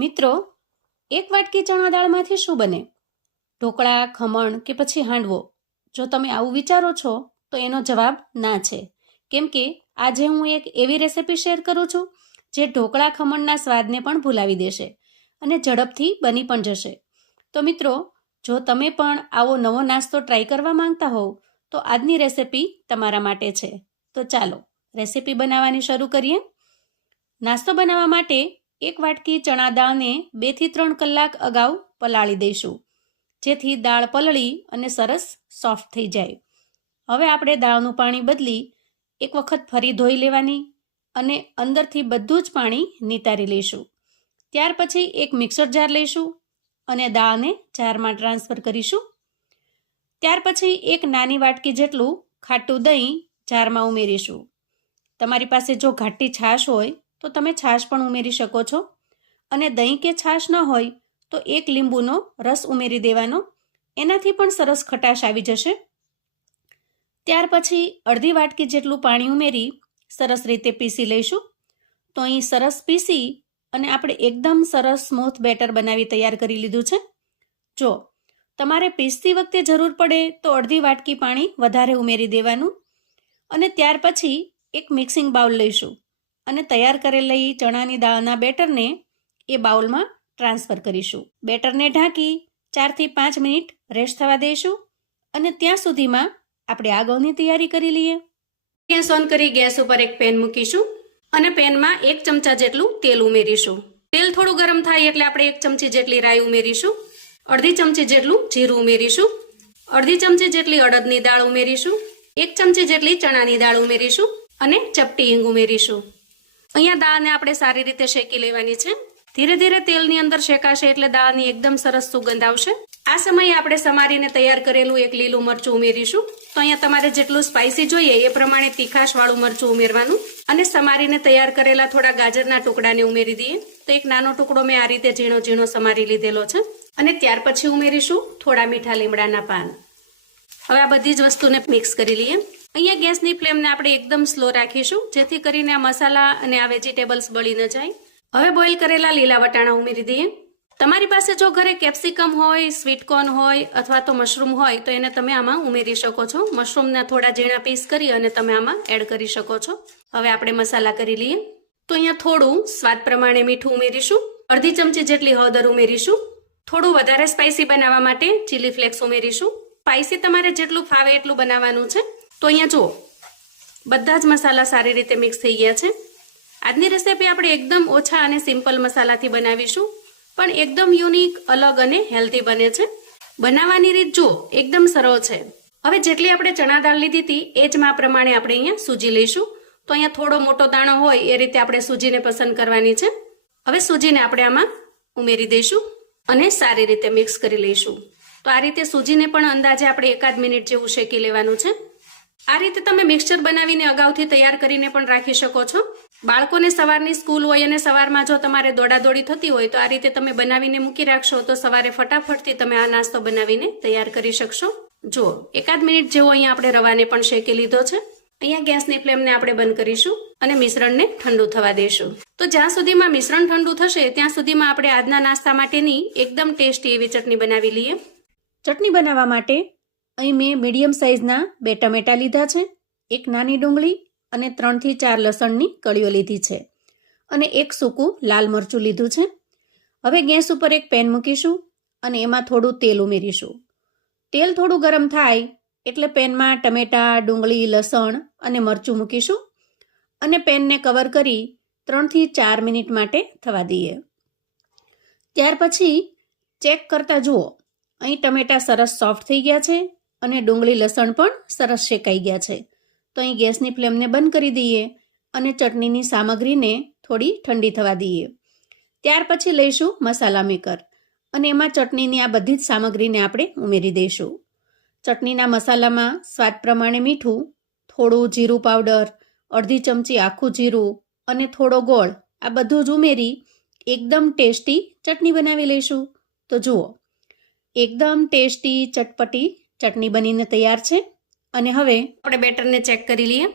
મિત્રો, એક વાટકી ચણા દાળમાંથી શું બને? ઢોકળા, ખમણ કે પછી હાંડવો? જો તમે આવું વિચારો છો તો એનો જવાબ ના છે. કેમ કે આજે હું એક એવી રેસિપી શેર કરું છું જે ઢોકળા ખમણના સ્વાદને પણ ભૂલાવી દેશે અને ઝડપથી બની પણ જશે. તો મિત્રો, જો તમે પણ આવો નવો નાસ્તો ટ્રાય કરવા માંગતા હોવ તો આજની રેસિપી તમારા માટે છે. તો ચાલો રેસિપી બનાવવાની શરૂ કરીએ. નાસ્તો બનાવવા માટે એક વાટકી ચણા દાળને 2 થી 3 કલાક અગાઉ પલાળી દઈશું, જેથી દાળ પલળી અને સરસ સોફ્ટ થઈ જાય. હવે આપણે દાળનું પાણી બદલી એક વખત ફરી ધોઈ લેવાની અને અંદરથી બધું જ પાણી નિતારી લઈશું. ત્યાર પછી એક મિક્સર જાર લઈશું અને દાળને જારમાં ટ્રાન્સફર કરીશું. ત્યાર પછી એક નાની વાટકી જેટલું ખાટું દહીં જારમાં ઉમેરીશું. તમારી પાસે જો ઘાટી છાશ હોય તો તમે છાશ પણ ઉમેરી શકો છો, અને દહીં કે છાશ ન હોય તો એક લીંબુનો રસ ઉમેરી દેવાનો, એનાથી પણ સરસ ખટાશ આવી જશે. ત્યાર પછી અડધી વાટકી જેટલું પાણી ઉમેરી સરસ રીતે પીસી લઈશું. તો અહીં સરસ પીસી અને આપણે એકદમ સરસ સ્મૂથ બેટર બનાવી તૈયાર કરી લીધું છે. જો તમારે પીસતી વખતે જરૂર પડે તો અડધી વાટકી પાણી વધારે ઉમેરી દેવાનું, અને ત્યાર પછી એક મિક્સિંગ બાઉલ લઈશું અને તૈયાર કરેલી ચણાની દાળના બેટરને એ બાઉલમાં ટ્રાન્સફર કરીશું. બેટરને ઢાંકી 4 થી 5 મિનિટ રેસ્ટ થવા દઈશું, અને ત્યાં સુધીમાં આપણે આગળની તૈયારી કરી લઈએ. ગેસ ઓન કરી ગેસ ઉપર એક પેન મૂકીશું અને પેનમાં 1 ચમચા જેટલું તેલ ઉમેરીશું. તેલ થોડું ગરમ થાય એટલે આપણે 1 ચમચી જેટલી રાઈ ઉમેરીશું, અડધી ચમચી જેટલું જીરું ઉમેરીશું, અડધી ચમચી જેટલી અડદની દાળ ઉમેરીશું, 1 ચમચી જેટલી ચણાની દાળ ઉમેરીશું અને ચપટી હિંગ ઉમેરીશું. અહીંયા દાળને આપણે સારી રીતે શેકી લેવાની છે. ધીરે ધીરે તેલની અંદર શેકાશે એટલે દાળની એકદમ સરસ સુગંધ આવશે. આ સમયે આપણે સમારીને તૈયાર કરેલું એક લીલું મરચું ઉમેરીશું. તો અહીંયા તમારે જેટલું સ્પાઇસી જોઈએ એ પ્રમાણે તીખાશવાળું મરચું ઉમેરવાનું, અને સમારીને તૈયાર કરેલા થોડા ગાજરના ટુકડાને ઉમેરી દઈએ. તો એક નાનો ટુકડો મેં આ રીતે ઝીણો ઝીણો સમારી લીધેલો છે. અને ત્યાર પછી ઉમેરીશું થોડા મીઠા લીમડાના પાન. હવે આ બધી જ વસ્તુને મિક્સ કરી લઈએ. અહીંયા ગેસની ફ્લેમને આપણે એકદમ સ્લો રાખીશું, જેથી કરીને આ મસાલા અને આ વેજીટેબલ્સ બળી ન જાય. હવે બોઇલ કરેલા લીલા વટાણા ઉમેરી દઈએ. તમારી પાસે જો ઘરે કેપ્સિકમ હોય, સ્વીટકોર્ન હોય અથવા તો મશરૂમ હોય તો એને તમે આમાં ઉમેરી શકો છો. મશરૂમના થોડા ઝીણા પીસ કરી અને તમે આમાં એડ કરી શકો છો. હવે આપણે મસાલા કરી લઈએ. તો અહીંયા થોડું સ્વાદ પ્રમાણે મીઠું ઉમેરીશું, અડધી ચમચી જેટલી હળદર ઉમેરીશું, થોડું વધારે સ્પાઇસી બનાવવા માટે ચીલી ફ્લેક્સ ઉમેરીશું. સ્પાઇસી તમારે જેટલું ફાવે એટલું બનાવવાનું છે. તો અહીંયા જુઓ, બધા જ મસાલા સારી રીતે મિક્સ થઈ ગયા છે. આજની રેસીપી આપણે એકદમ ઓછા અને સિમ્પલ મસાલાથી બનાવીશું, પણ એકદમ યુનિક, અલગ અને હેલ્ધી બને છે. બનાવવાની રીત જુઓ, એકદમ સરળ છે. હવે જેટલી આપણે ચણા દાળ લીધી હતી એ જ માપ પ્રમાણે આપણે અહીંયા સૂજી લઈશું. તો અહીંયા થોડો મોટો દાણો હોય એ રીતે આપણે સૂજીને પસંદ કરવાની છે. હવે સૂજીને આપણે આમાં ઉમેરી દઈશું અને સારી રીતે મિક્સ કરી લઈશું. તો આ રીતે સૂજીને પણ અંદાજે આપણે 1 મિનિટ જેવું શેકી લેવાનું છે. આ રીતે તમે મિક્સચર બનાવીને અગાઉથી તૈયાર કરીને પણ રાખી શકો છો. બાળકોને સવારની સ્કૂલ હોય અને સવારમાં જો તમારે દોડાદોડી થતી હોય તો આ રીતે તમે બનાવીને મૂકી રાખશો તો સવારે ફટાફટથી તમે આ નાસ્તો બનાવીને તૈયાર કરી શકશો. જુઓ, 1 મિનિટ જેવો અહીંયા આપણે રવાને પણ શેકી લીધો છે. અહીંયા ગેસની ફ્લેમને આપણે બંધ કરીશું અને મિશ્રણને ઠંડુ થવા દઈશું. તો જ્યાં સુધીમાં મિશ્રણ ઠંડુ થશે ત્યાં સુધીમાં આપણે આજના નાસ્તા માટેની એકદમ ટેસ્ટી એવી ચટણી બનાવી લઈએ. ચટણી બનાવવા માટે અહીં મેં મીડિયમ સાઇઝના 2 ટમેટા લીધા છે, 1 નાની ડુંગળી અને 3 થી 4 લસણની કળીઓ લીધી છે, અને 1 સૂકું લાલ મરચું લીધું છે. હવે ગેસ ઉપર એક પેન મૂકીશું અને એમાં થોડું તેલ ઉમેરીશું. તેલ થોડું ગરમ થાય એટલે પેનમાં ટમેટા, ડુંગળી, લસણ અને મરચું મૂકીશું અને પેનને કવર કરી 3 થી 4 મિનિટ માટે થવા દઈએ. ત્યાર પછી ચેક કરતા જુઓ, અહીં ટમેટા સરસ સોફ્ટ થઈ ગયા છે અને ડુંગળી, લસણ પણ સરસ શેકાઈ ગયા છે. તો અહીં ગેસની ફ્લેમને બંધ કરી દઈએ અને ચટણીની સામગ્રીને થોડી ઠંડી થવા દઈએ. ત્યાર પછી લઈશું મસાલા મેકર અને એમાં ચટણીની આ બધી જ સામગ્રીને આપણે ઉમેરી દઈશું. ચટણીના મસાલામાં સ્વાદ પ્રમાણે મીઠું, થોડું જીરું પાવડર, અડધી ચમચી આખું જીરું અને થોડો ગોળ, આ બધું જ ઉમેરી એકદમ ટેસ્ટી ચટણી બનાવી લઈશું. તો જુઓ, એકદમ ટેસ્ટી ચટપટી ચટણી બનીને તૈયાર છે. અને હવે આપણે બેટરને ચેક કરી લઈએ.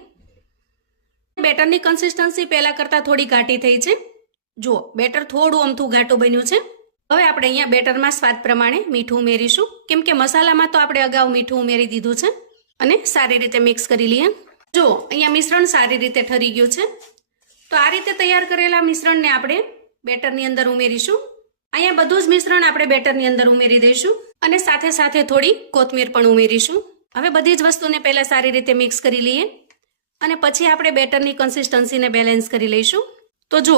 બેટરની કન્સિસ્ટન્સી પહેલા કરતાં થોડી ઘાટી થઈ છે. જુઓ બેટર થોડું અમથું ઘાટું બન્યું છે. હવે આપણે અહીંયા બેટરમાં સ્વાદ પ્રમાણે મીઠું ઉમેરીશું, કેમ કે મસાલામાં તો આપણે અગાઉ મીઠું ઉમેરી દીધું છે. અને સારી રીતે મિક્સ કરી લઈએ. જુઓ અહીંયા મિશ્રણ સારી રીતે ઠરી ગયું છે. તો આ રીતે તૈયાર કરેલા મિશ્રણને આપણે બેટરની અંદર ઉમેરીશું. અહીંયા બધું જ મિશ્રણ આપણે બેટરની અંદર ઉમેરી દઈશું અને સાથે સાથે થોડી કોથમીર પણ ઉમેરીશું. હવે બધી જ વસ્તુને પહેલા સારી રીતે મિક્સ કરી લઈએ અને પછી આપણે બેટરની કન્સિસ્ટન્સીને બેલેન્સ કરી લઈશું. તો જો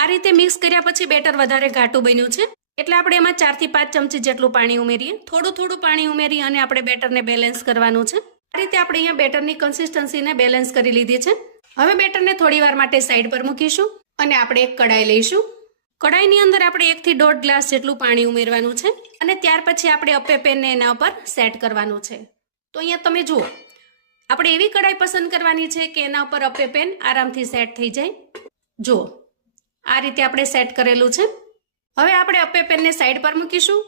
આ રીતે મિક્સ કર્યા પછી બેટર વધારે ઘાટું બન્યું છે, એટલે આપણે એમાં 4 થી 5 ચમચી જેટલું પાણી ઉમેરીએ. થોડું થોડું પાણી ઉમેરી અને આપણે બેટરને બેલેન્સ કરવાનું છે. આ રીતે આપણે અહીંયા બેટરની કન્સિસ્ટન્સીને બેલેન્સ કરી લીધી છે. હવે બેટરને થોડી વાર માટે સાઈડ પર મૂકીશું અને આપણે એક કડાઈ લઈશું. કડાઈની અંદર આપણે 1 થી 1.5 ગ્લાસ જેટલું પાણી ઉમેરવાનું છે અને ત્યાર પછી આપણે અપ્પે પેનને એના ઉપર સેટ કરવાનું છે. તો અહીંયા તમે જુઓ, આપણે એવી કડાઈ પસંદ કરવાની છે કે એના ઉપર અપ્પે પેન આરામથી સેટ થઈ જાય. જુઓ આ રીતે આપણે સેટ કરેલું છે. હવે આપણે અપ્પે પેનને સાઈડ પર મૂકીશું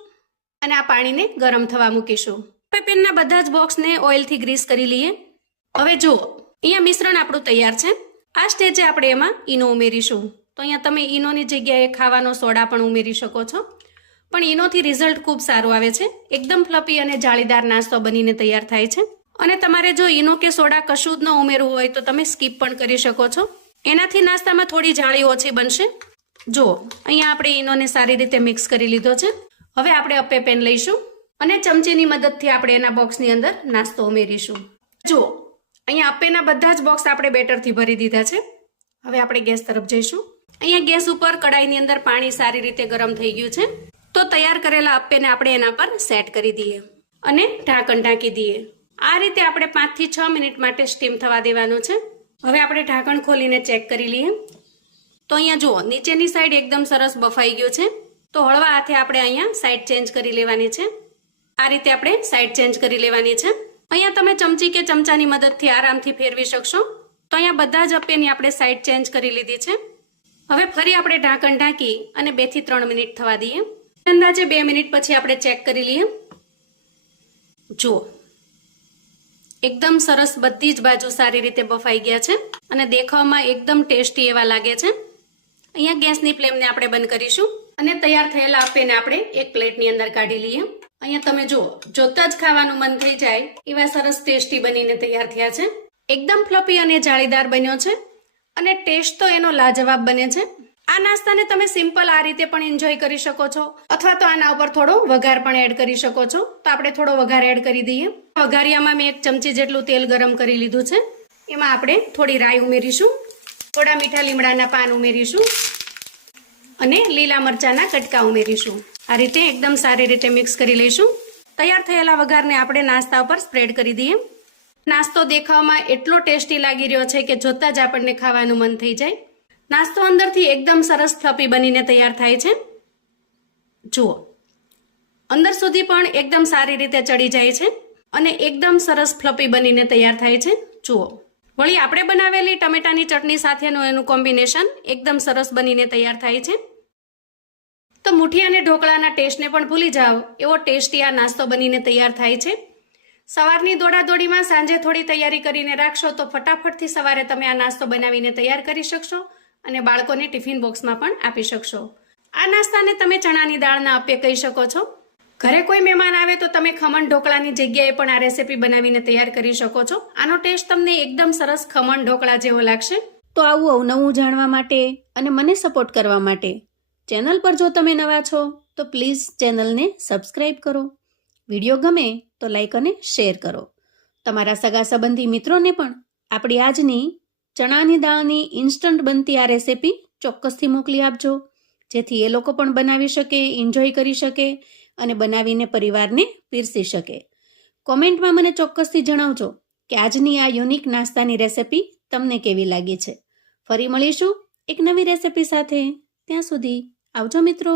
અને આ પાણીને ગરમ થવા મૂકીશું. અપ્પે પેનના બધા જ બોક્સને ઓઇલથી ગ્રીસ કરી લઈએ. હવે જુઓ અહીંયા મિશ્રણ આપણું તૈયાર છે. આ સ્ટેજે આપણે એમાં ઈનો ઉમેરીશું. તો અહીંયા તમે ઈનોની જગ્યાએ ખાવાનો સોડા પણ ઉમેરી શકો છો, પણ ઈનોથી રિઝલ્ટ ખૂબ સારું આવે છે. એકદમ ફ્લફી અને જાળીદાર નાસ્તો બનીને તૈયાર થાય છે. અને તમારે જો ઈનો કે સોડા કશું જ ન ઉમેરવું હોય તો તમે સ્કીપ પણ કરી શકો છો. એનાથી નાસ્તામાં થોડી જાળી ઓછી બનશે. જો અહીંયા આપણે ઈનોને સારી રીતે મિક્સ કરી લીધો છે. હવે આપણે અપ્પે પેન લઈશું અને ચમચીની મદદથી આપણે એના બોક્સની અંદર નાસ્તો ઉમેરીશું. જુઓ અહીંયા અપ્પેના બધા જ બોક્સ આપણે બેટરથી ભરી દીધા છે. હવે આપણે ગેસ તરફ જઈશું. અહીંયા ગેસ ઉપર કડાઈની અંદર પાણી સારી રીતે ગરમ થઈ ગયું છે. તો તૈયાર કરેલા અપ્પેને આપણે એના પર સેટ કરી દઈએ અને ઢાંકણ ઢાંકી દઈએ. આ રીતે આપણે 5 થી 6 મિનિટ માટે સ્ટીમ થવા દેવાનું છે. હવે આપણે ઢાંકણ ખોલીને ચેક કરી લઈએ. તો અહીંયા જુઓ નીચેની સાઈડ એકદમ સરસ બફાઈ ગયો છે. તો હળવા હાથે આપણે અહીંયા સાઈડ ચેન્જ કરી લેવાની છે. આ રીતે આપણે સાઈડ ચેન્જ કરી લેવાની છે. અહીંયા તમે ચમચી કે ચમચાની મદદથી આરામથી ફેરવી શકશો. તો અહીંયા બધા જ અપ્પેની આપણે સાઈડ ચેન્જ કરી લીધી છે. હવે ફરી આપણે ઢાંકણ ઢાંકી અને 2 થી 3 મિનિટ થવા દઈએ. અંદાજે 2 મિનિટ પછી આપણે ચેક કરી લઈએ. જુઓ એકદમ સરસ બધી જ બાજુ સારી રીતે બફાઈ ગયા છે અને દેખાવમાં એકદમ ટેસ્ટી એવા લાગે છે. અહીંયા ગેસની ફ્લેમને આપણે બંધ કરીશું અને તૈયાર થયેલા અપ્પેને આપણે એક પ્લેટની અંદર કાઢી લઈએ. અહીંયા તમે જુઓ જોતા જ ખાવાનું મન થઈ જાય એવા સરસ ટેસ્ટી બનીને તૈયાર થયા છે. એકદમ ફ્લફી અને જાળીદાર બન્યો છે અને ટેસ્ટ તો એનો લાજવાબ બને છે. આ નાસ્તાને તમે સિમ્પલ આ રીતે પણ એન્જોય કરી શકો છો અથવા તો આના ઉપર થોડો વઘાર પણ એડ કરી શકો છો. તો આપણે થોડો વઘાર એડ કરી દઈએ. વઘારિયામાં મેં 1 ચમચી જેટલું તેલ ગરમ કરી લીધું છે. એમાં આપણે થોડી રાઈ ઉમેરીશું, થોડા મીઠા લીમડાના પાન ઉમેરીશું અને લીલા મરચાના કટકા ઉમેરીશું. આ રીતે એકદમ સારી રીતે મિક્સ કરી લઈશું. તૈયાર થયેલા વઘારને આપણે નાસ્તા ઉપર સ્પ્રેડ કરી દઈએ. નાસ્તો દેખાવમાં એટલો ટેસ્ટી લાગી રહ્યો છે કે જોતા જ આપણને ખાવાનું મન થઈ જાય. નાસ્તો અંદરથી એકદમ સરસ ફ્લફી બનીને તૈયાર થાય છે. જુઓ અંદર સુધી પણ એકદમ સારી રીતે ચડી જાય છે અને એકદમ સરસ ફ્લફી બનીને તૈયાર થાય છે. જુઓ વળી આપણે બનાવેલી ટમેટાની ચટણી સાથેનું એનું કોમ્બિનેશન એકદમ સરસ બનીને તૈયાર થાય છે. તો મુઠિયા અને ઢોકળાના ટેસ્ટને પણ ભૂલી જાઓ એવો ટેસ્ટી આ નાસ્તો બનીને તૈયાર થાય છે. સવારની દોડાદોડીમાં સાંજે થોડી તૈયારી કરીને રાખશો તો ફટાફટથી સવારે તમે આ નાસ્તો બનાવીને તૈયાર કરી શકશો અને બાળકોને ટિફિન બોક્સમાં પણ આપી શકશો. આ નાસ્તાને તમે ચણાની દાળના અપ્પે કહી શકો છો. ઘરે કોઈ મહેમાન આવે તો તમે ખમણ ઢોકળાની જગ્યાએ પણ આ રેસીપી બનાવીને તૈયાર કરી શકો છો. આનો ટેસ્ટ તમને એકદમ સરસ ખમણ ઢોકળા જેવો લાગશે. તો આવું અવનવું જાણવા માટે અને મને સપોર્ટ કરવા માટે ચેનલ પર જો તમે નવા છો તો પ્લીઝ ચેનલને સબસ્ક્રાઇબ કરો. વિડીયો ગમે તો લાઈક અને શેર કરો. તમારા સગા સંબંધી મિત્રોને પણ આપણી આજની ચણાની દાળની ઇન્સ્ટન્ટ બનતી આ રેસીપી ચોક્કસથી મોકલી આપજો, જેથી એ લોકો પણ બનાવી શકે, એન્જોય કરી શકે અને બનાવીને પરિવારને પીરસી શકે. કોમેન્ટમાં મને ચોક્કસથી જણાવજો કે આજની આ યુનિક નાસ્તાની રેસીપી તમને કેવી લાગી છે. ફરી મળીશું એક નવી રેસીપી સાથે. ત્યાં સુધી આવજો મિત્રો.